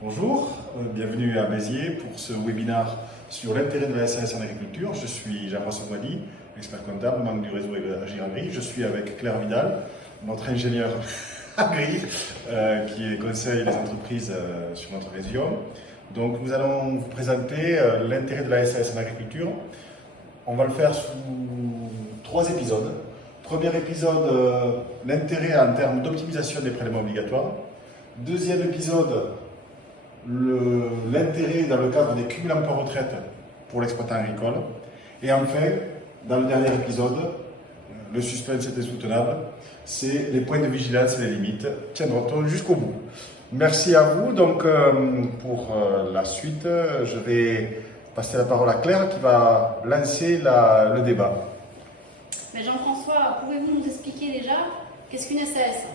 Bonjour, bienvenue à Béziers pour ce webinaire sur l'intérêt de la SAS en agriculture. Je suis Jean-François Moady, expert comptable, membre du réseau Agir Agri. Je suis avec Claire Vidal, notre ingénieur agri, qui conseille les entreprises sur notre région. Donc nous allons vous présenter l'intérêt de la SAS en agriculture. On va le faire sous 3 épisodes. Premier épisode, l'intérêt en termes d'optimisation des prélèvements obligatoires. Deuxième épisode, l'intérêt dans le cadre des cumuls emploi-retraite pour l'exploitant agricole. Et enfin, dans le dernier épisode, le suspense est insoutenable, c'est les points de vigilance et les limites. Tiendra-t-on jusqu'au bout. Merci à vous. Donc, pour la suite, je vais passer la parole à Claire qui va lancer le débat. Mais Jean-François, pouvez-vous nous expliquer déjà qu'est-ce qu'une SAS?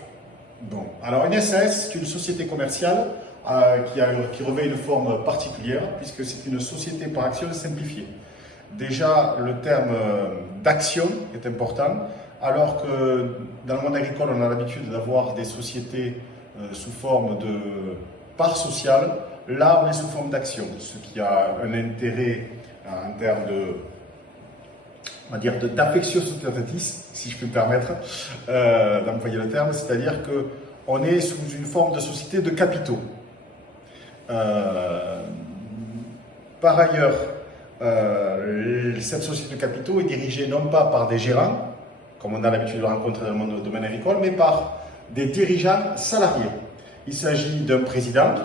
Bon, alors une SAS, c'est une société commerciale qui revêt une forme particulière puisque c'est une société par action simplifiée. Déjà, le terme d'action est important, alors que dans le monde agricole, on a l'habitude d'avoir des sociétés sous forme de part sociale. Là, on est sous forme d'action, ce qui a un intérêt en termes d'affectio societatis, si je peux me permettre d'employer le terme, c'est-à-dire qu'on est sous une forme de société de capitaux. Par ailleurs, cette société de capitaux est dirigée non pas par des gérants, comme on a l'habitude de le rencontrer dans le domaine agricole, mais par des dirigeants salariés. Il s'agit d'un président,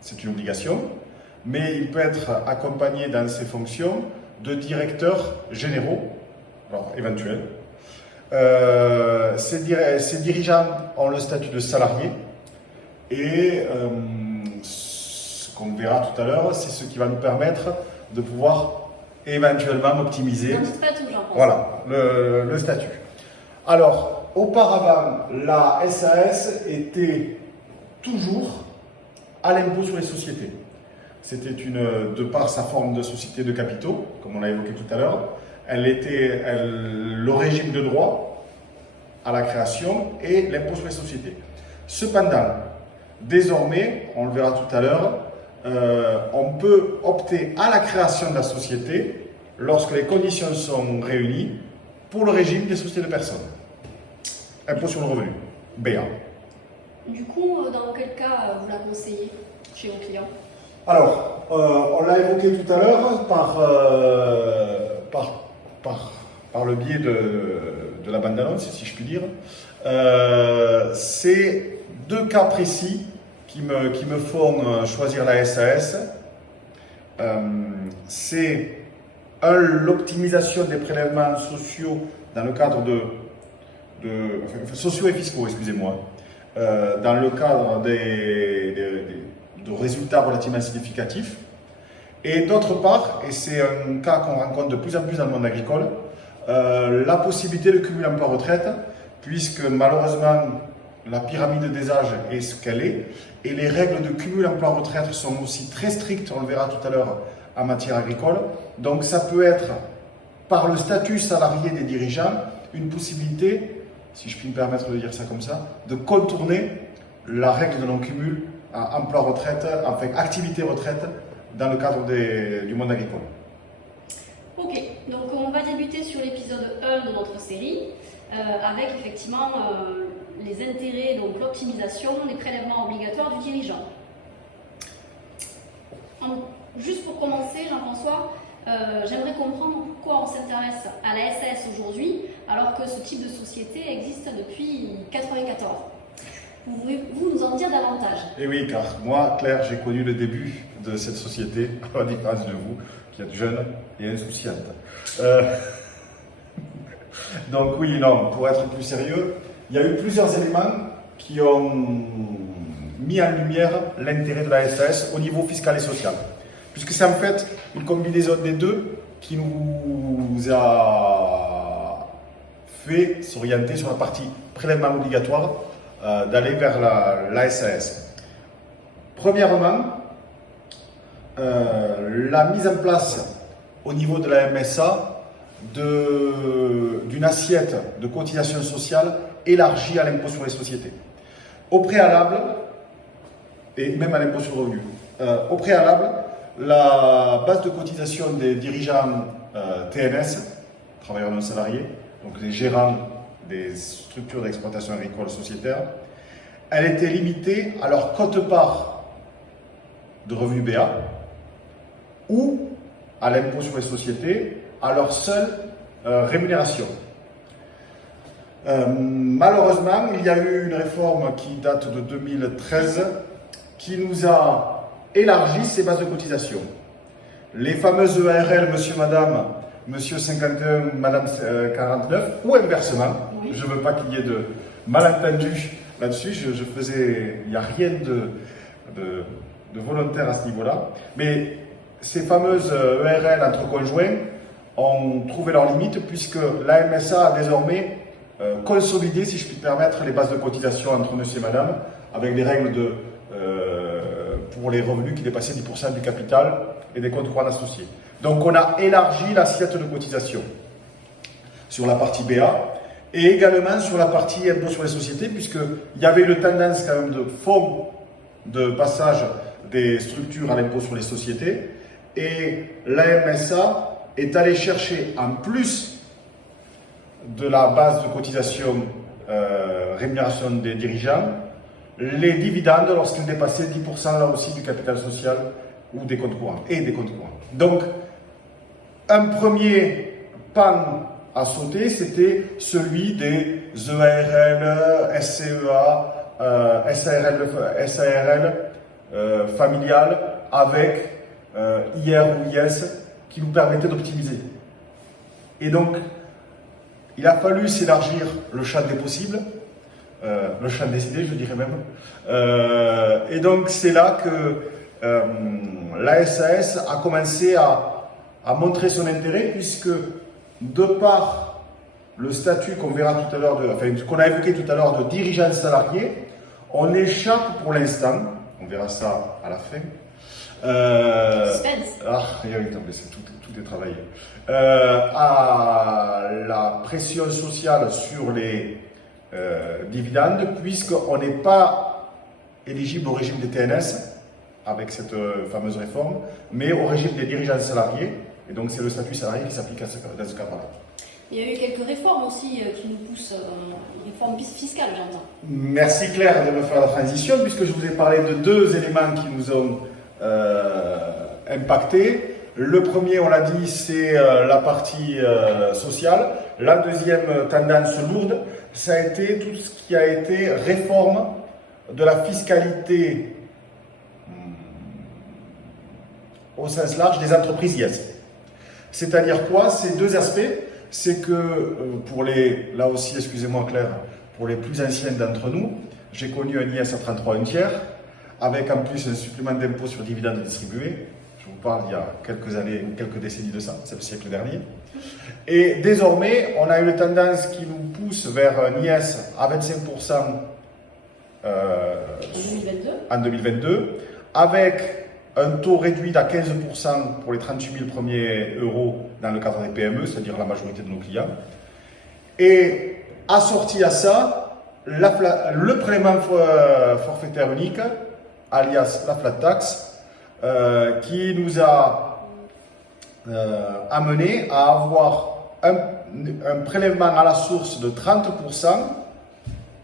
c'est une obligation, mais il peut être accompagné dans ses fonctions de directeurs généraux, alors éventuels. Ces dirigeants ont le statut de salarié et ce qu'on verra tout à l'heure, c'est ce qui va nous permettre de pouvoir éventuellement optimiser voilà, le statut. Alors, auparavant, la SAS était toujours à l'impôt sur les sociétés. C'était de par sa forme de société de capitaux, comme on l'a évoqué tout à l'heure, le régime de droit à la création et l'impôt sur les sociétés. Cependant, désormais, on le verra tout à l'heure, on peut opter à la création de la société lorsque les conditions sont réunies pour le régime des sociétés de personnes. Impôt sur le revenu, BA. Du coup, dans quel cas vous la conseillez chez vos clients? Alors, on l'a évoqué tout à l'heure par le biais de la bande-annonce, si je puis dire. C'est 2 cas précis qui me font choisir la SAS. C'est l'optimisation des prélèvements sociaux dans le cadre sociaux et fiscaux, excusez-moi, dans le cadre de résultats relativement significatifs. Et d'autre part, et c'est un cas qu'on rencontre de plus en plus dans le monde agricole, la possibilité de cumul emploi-retraite, puisque malheureusement la pyramide des âges est ce qu'elle est, et les règles de cumul emploi-retraite sont aussi très strictes, on le verra tout à l'heure, en matière agricole. Donc ça peut être, par le statut salarié des dirigeants, une possibilité, si je puis me permettre de dire ça comme ça, de contourner la règle de non-cumul emploi-retraite, enfin activité-retraite, dans le cadre du monde agricole. Ok, donc on va débuter sur l'épisode 1 de notre série, avec effectivement les intérêts, donc l'optimisation des prélèvements obligatoires du dirigeant. Juste pour commencer, Jean-François, j'aimerais comprendre pourquoi on s'intéresse à la SAS aujourd'hui, alors que ce type de société existe depuis 1994. Pouvez-vous nous en dire davantage? Eh oui, car moi, Claire, j'ai connu le début de cette société, à la différence de vous, qui êtes jeune et insouciante. Donc oui, non, pour être plus sérieux, il y a eu plusieurs éléments qui ont mis en lumière l'intérêt de la SAS au niveau fiscal et social. Puisque c'est en fait une combinaison des deux qui nous a fait s'orienter sur la partie prélèvement obligatoire, d'aller vers la SAS. Premièrement, la mise en place au niveau de la MSA d'une assiette de cotisation sociale élargie à l'impôt sur les sociétés. Au préalable, et même à l'impôt sur le revenu, au préalable, la base de cotisation des dirigeants TNS, travailleurs non salariés, donc les gérants des structures d'exploitation agricole sociétaire, elle était limitée à leur quote-part de revenus BA ou à l'impôt sur les sociétés, à leur seule rémunération. Malheureusement, il y a eu une réforme qui date de 2013 qui nous a élargi ces bases de cotisation. Les fameuses EARL, monsieur, madame, monsieur 51, madame 49, ou inversement. Oui. Je ne veux pas qu'il y ait de malentendu là-dessus. Il n'y a rien de volontaire à ce niveau-là. Mais ces fameuses EARL entre conjoints ont trouvé leurs limites puisque la MSA a désormais consolidé, si je puis me permettre, les bases de cotisation entre monsieur et madame avec des règles pour les revenus qui dépassaient 10% du capital et des comptes courants associés. Donc on a élargi l'assiette de cotisation sur la partie BA et également sur la partie impôt sur les sociétés puisqu'il y avait une tendance quand même de fonds de passage des structures à l'impôt sur les sociétés et la MSA est allée chercher en plus de la base de cotisation rémunération des dirigeants les dividendes lorsqu'ils dépassaient 10% là aussi du capital social ou des comptes courants et des comptes courants. Donc un premier pan à sauter, c'était celui des EARL, SCEA, SARL familiales avec IR ou IS qui nous permettaient d'optimiser. Et donc, il a fallu s'élargir le champ des possibles, le champ des idées, je dirais même. Et donc, c'est là que la SAS a commencé à montrer son intérêt, puisque de par le statut qu'on verra tout à l'heure, qu'on a évoqué tout à l'heure de dirigeant salarié, on échappe pour l'instant, on verra ça à la fin. Tout est travaillé. À la pression sociale sur les dividendes, puisqu'on n'est pas éligible au régime des TNS avec cette fameuse réforme, mais au régime des dirigeants salariés, et donc c'est le statut salarié qui s'applique dans ce cadre-là. Il y a eu quelques réformes aussi qui nous poussent, réformes fiscales, j'entends. Merci Claire de me faire la transition, puisque je vous ai parlé de deux éléments qui nous ont impactés. Le premier, on l'a dit, c'est la partie sociale. La deuxième tendance lourde, ça a été tout ce qui a été réforme de la fiscalité au sens large des entreprises IS. C'est-à-dire quoi? Ces deux aspects, c'est que pour les, là aussi, excusez-moi Claire, pour les plus anciens d'entre nous, j'ai connu un IS à 33 1 tiers, avec en plus un supplément d'impôt sur dividendes distribués. Je vous parle il y a quelques années, quelques décennies de ça, c'est le siècle dernier. Et désormais, on a une tendance qui nous pousse vers un IS à 25% en 2022, avec un taux réduit à 15% pour les 38 000 premiers euros dans le cadre des PME, c'est-à-dire la majorité de nos clients. Et assorti à ça, le prélèvement forfaitaire unique, alias la flat tax, qui nous a amené à avoir un prélèvement à la source de 30%,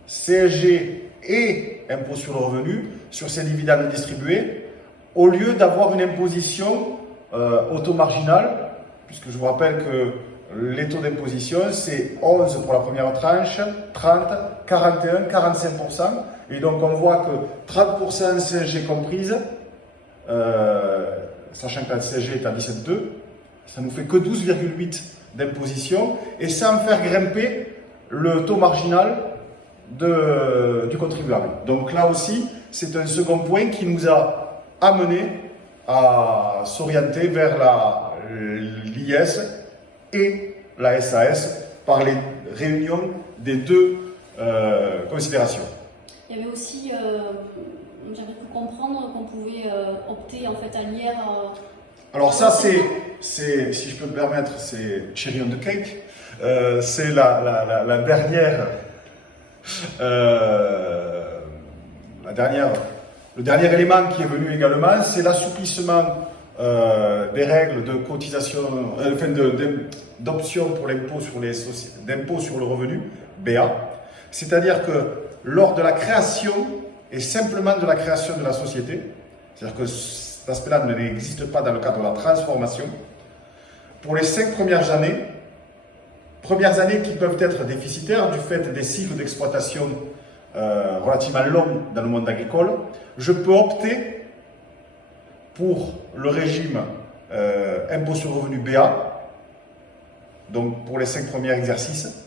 CSG et impôt sur le revenu, sur ces dividendes distribués, au lieu d'avoir une imposition au taux marginal, puisque je vous rappelle que les taux d'imposition, c'est 11 pour la première tranche, 30, 41, 45%. Et donc on voit que 30% CSG comprise, sachant que la CSG est à 17,2, ça nous fait que 12,8 d'imposition, et sans faire grimper le taux marginal du contribuable. Donc là aussi, c'est un second point qui nous a amené à s'orienter vers l'IS et la SAS par les réunions des deux considérations. Il y avait aussi, j'avais pu comprendre qu'on pouvait opter en fait à l'IR. Alors ça, c'est, si je peux me permettre, c'est cherry on the cake. C'est la dernière Le dernier élément qui est venu également, c'est l'assouplissement des règles de cotisation, d'option pour l'impôt d'impôt sur le revenu, BA. C'est-à-dire que lors de la création, et simplement de la création de la société, c'est-à-dire que cet aspect-là n'existe pas dans le cadre de la transformation, pour les 5 premières années qui peuvent être déficitaires du fait des cycles d'exploitation relativement longs dans le monde agricole, je peux opter pour le régime impôt sur le revenu BA, donc pour les 5 premiers exercices,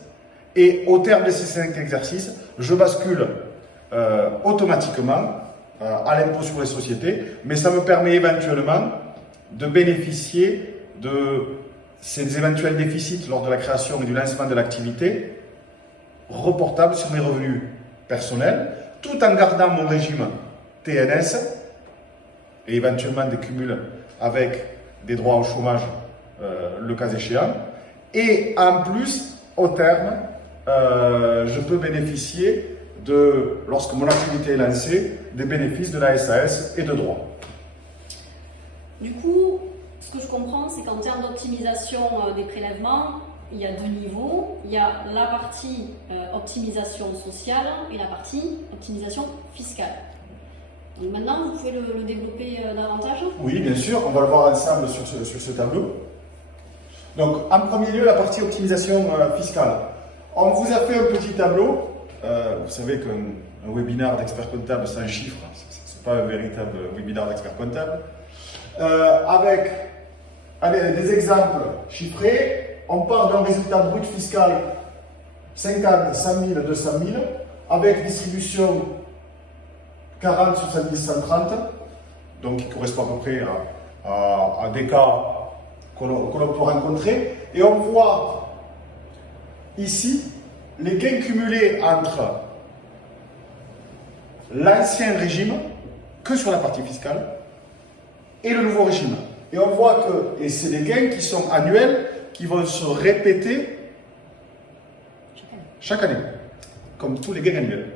et au terme de ces 5 exercices, je bascule automatiquement à l'impôt sur les sociétés, mais ça me permet éventuellement de bénéficier de ces éventuels déficits lors de la création et du lancement de l'activité reportables sur mes revenus personnels, tout en gardant mon régime TNS et éventuellement des cumuls avec des droits au chômage le cas échéant. Et en plus, au terme, je peux bénéficier lorsque mon activité est lancée, des bénéfices de la SAS et de droits. Du coup, ce que je comprends, c'est qu'en termes d'optimisation des prélèvements, il y a 2 niveaux. Il y a la partie optimisation sociale et la partie optimisation fiscale. Donc maintenant, vous pouvez le développer davantage? Oui, bien sûr, on va le voir ensemble sur ce tableau. Donc, en premier lieu, la partie optimisation fiscale. On vous a fait un petit tableau. Vous savez qu'un webinaire d'expert comptable sans chiffres, ce n'est pas un véritable webinaire d'expert comptable. Avec des exemples chiffrés, on part d'un résultat brut fiscal 50, 100 000, 200 000, avec distribution 40, 70, 130, donc qui correspond à peu près à des cas que l'on peut rencontrer. Et on voit ici les gains cumulés entre l'ancien régime, que sur la partie fiscale, et le nouveau régime. Et on voit que c'est des gains qui sont annuels, qui vont se répéter chaque année, comme tous les gains annuels.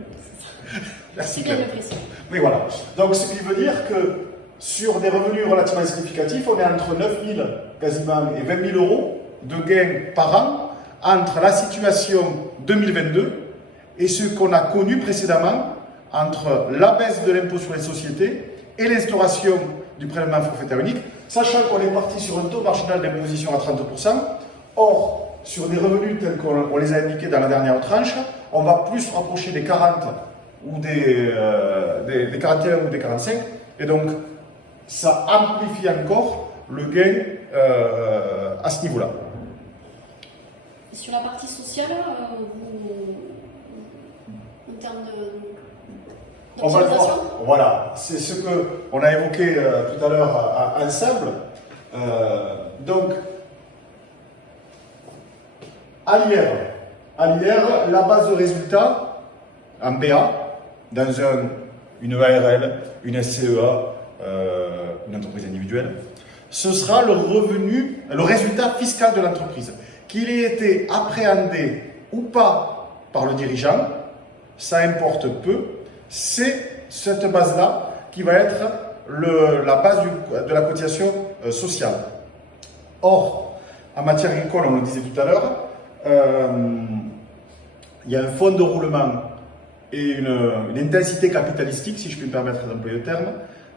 Merci. C'est bien de préciser. Oui, voilà. Donc, ce qui veut dire que sur des revenus relativement significatifs, on est entre 9 000 quasiment et 20 000 euros de gains par an entre la situation 2022 et ce qu'on a connu précédemment entre la baisse de l'impôt sur les sociétés et l'instauration du prélèvement forfaitaire unique, sachant qu'on est parti sur un taux marginal d'imposition à 30%. Or, sur des revenus tels qu'on les a indiqués dans la dernière tranche, on va plus se rapprocher des 40 ou des 41 ou des 45, et donc ça amplifie encore le gain à ce niveau-là. Et sur la partie sociale, en termes On va le d'optimisation, voir. Voilà, c'est ce qu'on a évoqué tout à l'heure ensemble. Donc, à l'IR, la base de résultat en BA, dans une ARL, une SCEA, une entreprise individuelle, ce sera le résultat fiscal de l'entreprise. Qu'il ait été appréhendé ou pas par le dirigeant, ça importe peu, c'est cette base-là qui va être la base de la cotisation sociale. Or, en matière agricole, on le disait tout à l'heure, il y a un fonds de roulement et une intensité capitalistique, si je puis me permettre d'employer le terme,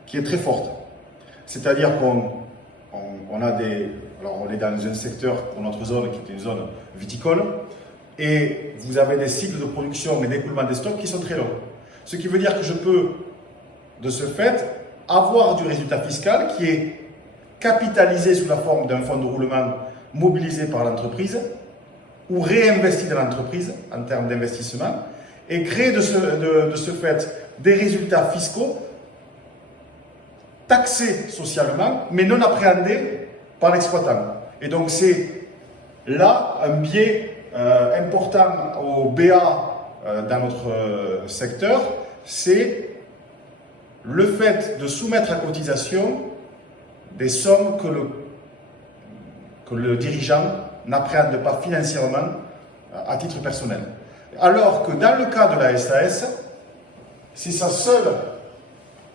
qui est très forte. C'est-à-dire qu'on a alors on est dans un secteur pour notre zone qui est une zone viticole, et vous avez des cycles de production et d'écoulement des stocks qui sont très longs. Ce qui veut dire que je peux, de ce fait, avoir du résultat fiscal qui est capitalisé sous la forme d'un fonds de roulement mobilisé par l'entreprise ou réinvesti dans l'entreprise en termes d'investissement, et créer de ce fait des résultats fiscaux taxés socialement, mais non appréhendés par l'exploitant. Et donc c'est là un biais important au BA dans notre secteur, c'est le fait de soumettre à cotisation des sommes que le dirigeant n'appréhende pas financièrement à titre personnel. Alors que dans le cas de la SAS, c'est sa seule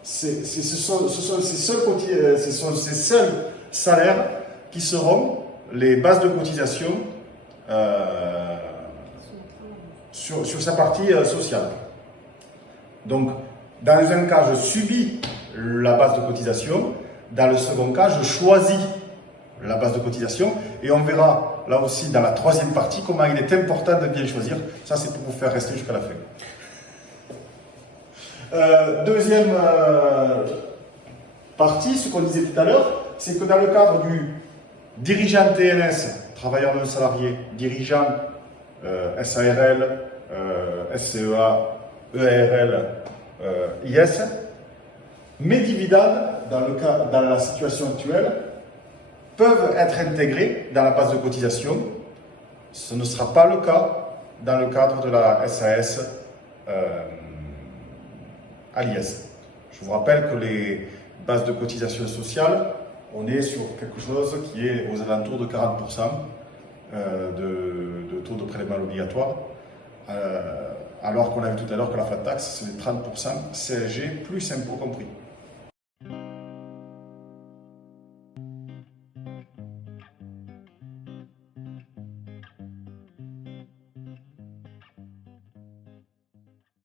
ce sont ces seuls salaires qui seront les bases de cotisation sur sa partie sociale. Donc, dans un cas, je subis la base de cotisation. Dans le second cas, je choisis la base de cotisation. Et on verra là aussi dans la troisième partie comment il est important de bien choisir. Ça, c'est pour vous faire rester jusqu'à la fin. Deuxième partie, ce qu'on disait tout à l'heure, c'est que dans le cadre du dirigeant TNS, travailleur non salarié, dirigeant SARL, SCEA, EARL, IS, mes dividendes, dans la situation actuelle, peuvent être intégrés dans la base de cotisation. Ce ne sera pas le cas dans le cadre de la SAS à l'IS. Je vous rappelle que les bases de cotisation sociale, on est sur quelque chose qui est aux alentours de 40% de taux de prélèvement obligatoire, alors qu'on a vu tout à l'heure que la flat tax, c'est 30% CSG plus impôts compris.